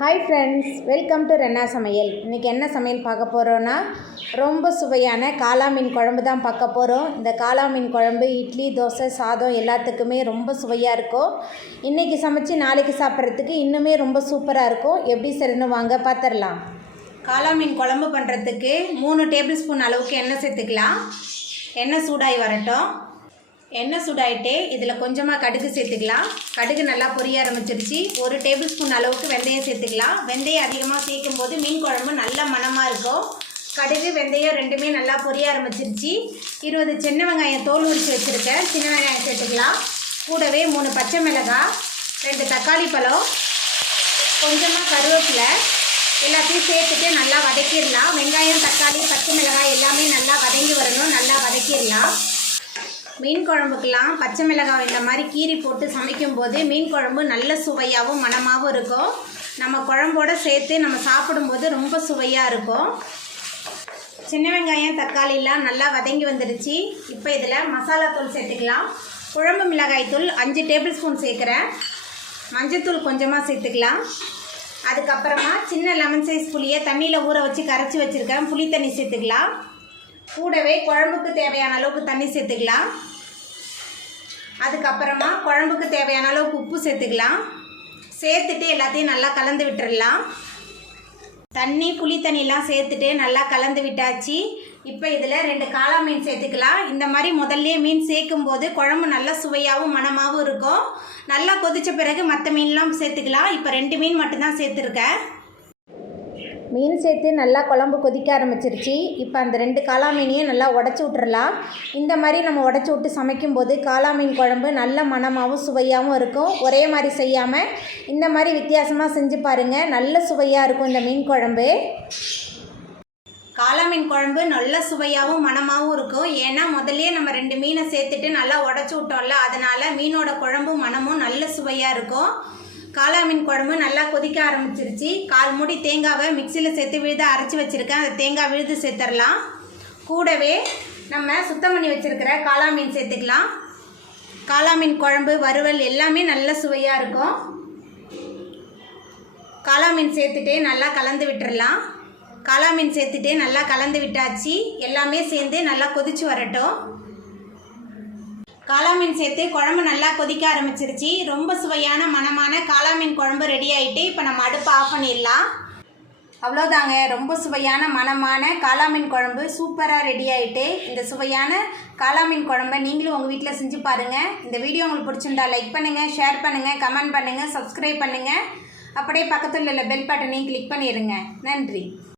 Hi friends, welcome to Renna சமையல். இன்றைக்கி என்ன சமையல் பார்க்க போகிறோன்னா, ரொம்ப சுவையான காளா மீன் குழம்பு தான் பார்க்க போகிறோம். இந்த காளா மீன் குழம்பு இட்லி, தோசை, சாதம் எல்லாத்துக்குமே ரொம்ப சுவையாக இருக்கும். இன்றைக்கி சமைச்சு நாளைக்கு சாப்பிட்றதுக்கு இன்னுமே ரொம்ப சூப்பராக இருக்கும். எப்படி சரின்னு வாங்க பார்த்துடலாம். காளா மீன் குழம்பு பண்ணுறதுக்கு 3 டேபிள் ஸ்பூன் அளவுக்கு எண்ணெய் சேர்த்துக்கலாம். எண்ணெய் சூடாகி வரட்டும். எண்ணெய் சூடாயிட்டு இதில் கொஞ்சமாக கடுகு சேர்த்துக்கலாம். கடுகு நல்லா பொரிய ஆரம்பிச்சிருச்சு. 1 டேபிள் ஸ்பூன் அளவுக்கு வெந்தயம் சேர்த்துக்கலாம். வெந்தயம் அதிகமாக சேர்க்கும் போது மீன் குழம்பு நல்ல மணமாக இருக்கும். கடுகு வெந்தயம் ரெண்டுமே நல்லா பொரிய ஆரம்பிச்சிருச்சு. 20 சின்ன வெங்காயம் தோல் உரித்து வச்சுருக்கேன். சின்ன வெங்காயம் சேர்த்துக்கலாம். கூடவே 3 பச்சை மிளகாய், 2 தக்காளி பழம், கொஞ்சமாக கருவேப்பிலை எல்லாத்தையும் சேர்த்துட்டு நல்லா வதக்கிடலாம். வெங்காயம், தக்காளி, பச்சை மிளகாய் எல்லாமே நல்லா வதங்கி வரணும். நல்லா வதக்கிடலாம். மீன் குழம்புக்கெல்லாம் பச்சை மிளகாய் இந்த மாதிரி கீரி போட்டு சமைக்கும்போது மீன் குழம்பு நல்ல சுவையாகவும் மணமாகவும் இருக்கும். நம்ம குழம்போடு சேர்த்து நம்ம சாப்பிடும்போது ரொம்ப சுவையாக இருக்கும். சின்ன வெங்காயம், தக்காளிலாம் நல்லா வதங்கி வந்துடுச்சு. இப்போ இதில் மசாலா தூள் சேர்த்துக்கலாம். குழம்பு மிளகாய் தூள் 5 டேபிள் ஸ்பூன் சேர்க்குறேன். மஞ்சத்தூள் கொஞ்சமாக சேர்த்துக்கலாம். அதுக்கப்புறமா சின்ன லெமன் சைஸ் புளியை தண்ணியில் ஊற வச்சு கரைச்சி வச்சுருக்கேன். புளி தண்ணி சேர்த்துக்கலாம். கூடவே குழம்புக்கு தேவையான அளவுக்கு தண்ணி சேர்த்துக்கலாம். அதுக்கப்புறமா குழம்புக்கு தேவையான அளவுக்கு உப்பு சேர்த்துக்கலாம். சேர்த்துட்டு எல்லாத்தையும் நல்லா கலந்து விட்டுடலாம். தண்ணி, புளி தண்ணிலாம் சேர்த்துட்டு நல்லா கலந்து விட்டாச்சு. இப்போ இதில் 2 காளா மீன் சேர்த்துக்கலாம். இந்த மாதிரி முதல்ல மீன் சேர்க்கும் போது குழம்பு நல்லா சுவையாகவும் மணமாகவும் இருக்கும். நல்லா கொதித்த பிறகு மற்ற மீன்லாம் சேர்த்துக்கலாம். இப்போ 2 மீன் மட்டும்தான் சேர்த்துருக்கேன். மீன் சேர்த்து நல்லா குழம்பு கொதிக்க ஆரம்பிச்சிருச்சு. இப்போ அந்த 2 காளா மீனையும் நல்லா உடச்சி விட்டுறலாம். இந்த மாதிரி நம்ம உடச்சி விட்டு சமைக்கும்போது காளா மீன் குழம்பு நல்ல மணமாகவும் சுவையாகவும் இருக்கும். ஒரே மாதிரி செய்யாமல் இந்த மாதிரி வித்தியாசமாக செஞ்சு பாருங்கள். நல்ல சுவையாக இருக்கும் இந்த மீன் குழம்பு. காளா மீன் குழம்பு நல்ல சுவையாகவும் மணமாகவும் இருக்கும். ஏன்னா முதல்லையே நம்ம 2 மீனை சேர்த்துட்டு நல்லா உடச்சி விட்டோம்ல, அதனால் மீனோட குழம்பு மணமும் நல்ல சுவையாக இருக்கும். காளா மீன் குழம்பு நல்லா கொதிக்க ஆரம்பிச்சிருச்சு. 1/4 மூடி தேங்காவை மிக்சியில் சேர்த்து விழுத அரைச்சி வச்சுருக்கேன். அந்த தேங்காய் விழுது சேர்த்துடலாம். கூடவே நம்ம சுத்தம் பண்ணி வச்சுருக்கிற காளா மீன் சேர்த்துக்கலாம். காளா மீன் குழம்பு, வறுவல் எல்லாமே நல்ல சுவையாக இருக்கும். காளா மீன் சேர்த்துட்டு நல்லா கலந்து விட்டுடலாம். காளா மீன் சேர்த்துட்டு நல்லா கலந்து விட்டாச்சு. எல்லாமே சேர்ந்து நல்லா கொதிச்சு வரட்டும். காளா மீன் சேர்த்து குழம்பு நல்லா கொதிக்க ஆரம்பிச்சிருச்சு. ரொம்ப சுவையான மணமான காளா மீன் குழம்பு ரெடி ஆகிட்டு இப்போ நம்ம அடுப்பை ஆஃப் பண்ணிடலாம். அவ்வளோதாங்க, ரொம்ப சுவையான மணமான காளா மீன் குழம்பு சூப்பராக ரெடி ஆகிட்டு. இந்த சுவையான காளா மீன் குழம்பை நீங்களும் உங்கள் வீட்டில் செஞ்சு பாருங்கள். இந்த வீடியோ உங்களுக்கு பிடிச்சிருந்தா லைக் பண்ணுங்கள், ஷேர் பண்ணுங்கள், கமெண்ட் பண்ணுங்கள், சப்ஸ்கிரைப் பண்ணுங்கள். அப்படியே பக்கத்தில் உள்ள பெல் பட்டனையும் கிளிக் பண்ணிடுங்க. நன்றி.